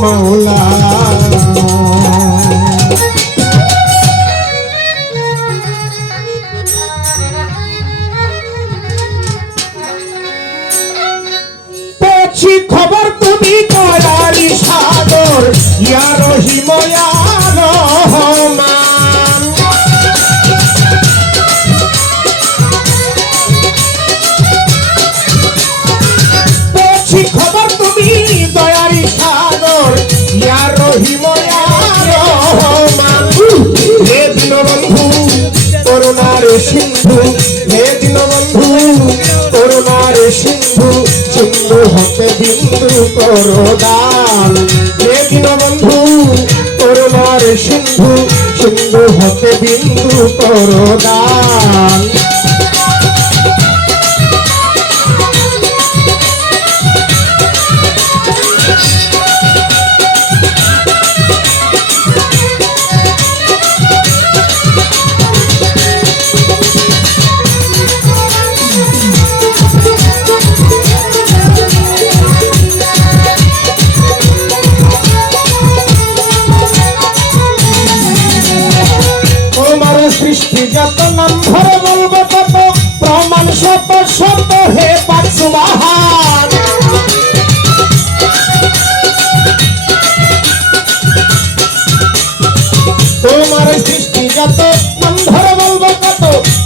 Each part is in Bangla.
মাওলা। পেয়েছি খবর তুমি দয়ারি সাগর, ইয়া রহিম ইয়া রহমান। পেয়েছি খবর তুমি দয়ারি সাগর, ইয়া রহিম ইয়া রহমান। হে দীনবন্ধু করুণার সিন্ধু, হে দীনবন্ধু করুণার সিন্ধু, সিন্ধু হতে বিন্দু করো দান। হে দীনবন্ধু করুণার সিন্ধু, সিন্ধু হতে বিন্দু করো দান। সৃষ্টি যত নাম ধরে বলবো তত, প্রমাণ শত শত হে পাক সুবহান। তোমার সৃষ্টি যত নাম ধরে বলবো তত,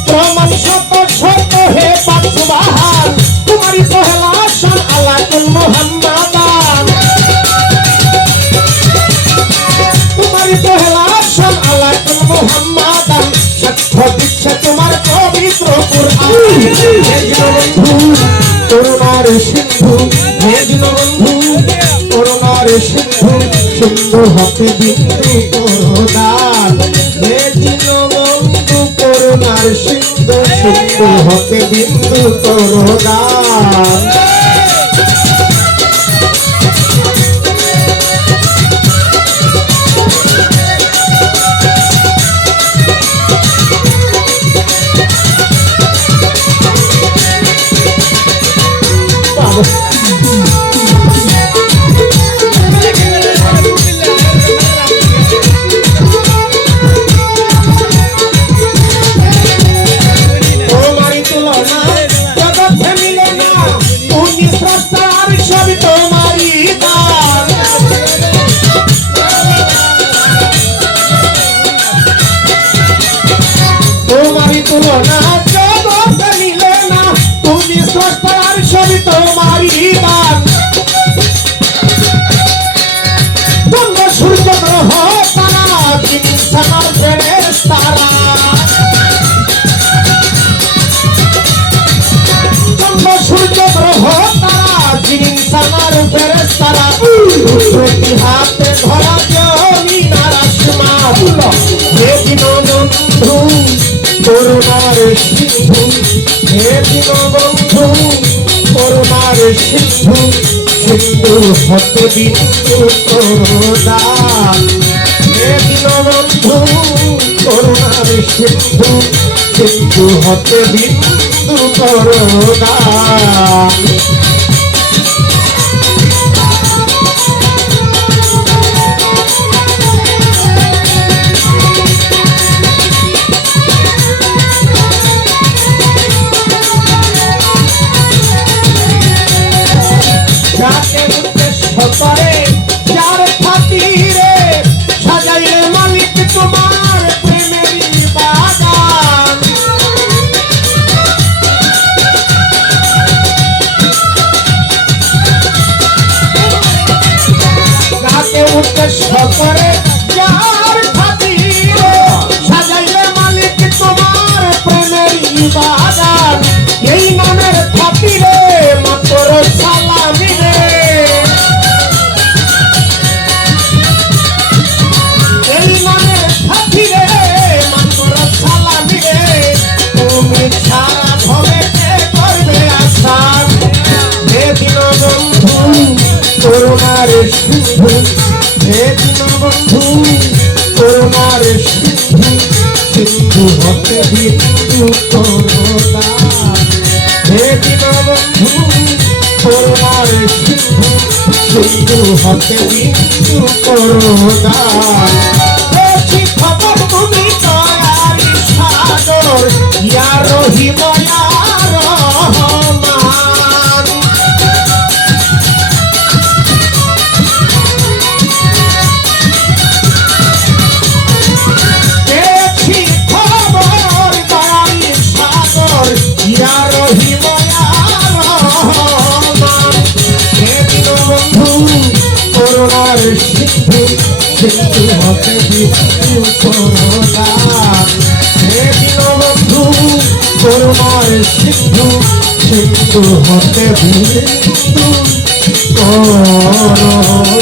প্রমাণ শত শত হে পাক সুবহান। তোমারই পহেলা শান আলা কুল মুহাম্মাদান, তোমারই পহেলা শান আলা কুল মুহাম্মাদান। সাক্ষ্য দিচ্ছে তোমার পবিত্র কুরআন। হে দীনবন্ধু করুণার সিন্ধু, হে দীনবন্ধু করুণার সিন্ধু, সিন্ধু হতে বিন্দু করো দান। হে দীনবন্ধু করুণার সিন্ধু, সিন্ধু হতে বিন্দু করো দান। তুলনা জগতে মিলে না, তুমি স্রষ্টার ছবি তোমারই দান। চন্দ্র সূর্য গ্রহ তারা, তিনি সামার ফেরেশতারা। চন্দ্র সূর্য গ্রহ তারা, তিনি সামার ফেরেশতারা। প্রতি হাতে ধরা জমিনার আসমান। হে দীনবন্ধু করুণার সিন্ধু, হে দীনবন্ধু করুণার সিন্ধু, সিন্ধু হতে বিন্দু করো দান। হে দীনবন্ধু করুণার সিন্ধু, সিন্ধু হতে বিন্দু করো দান। সকরে যার খাতিরে সাজাইলে মালিক তোমার প্রেমের বাগান। এই নামের খাতিরে মাত্র সালামি রে, এই নামের খাতিরে মাত্র সালামি রে। তুমি ছাড়া ভবে করবে আসান। হে দীনবন্ধু করুণার সিন্ধু, হে দীনবন্ধু হতে বিন্দু করুণার বেশি খবর তুমি দয়ারি সাগর ইয়া রহিম ইয়া রহমান বেশি খবর দয়ারি সাগর ইয়া রহিম ইয়া রহমান হে দীনবন্ধু করুণার সিন্ধু সিন্ধু হতে বিন্দু করুণার হে দীনবন্ধু করুণার সিন্ধু সিন্ধু হতে বিন্দু করুণার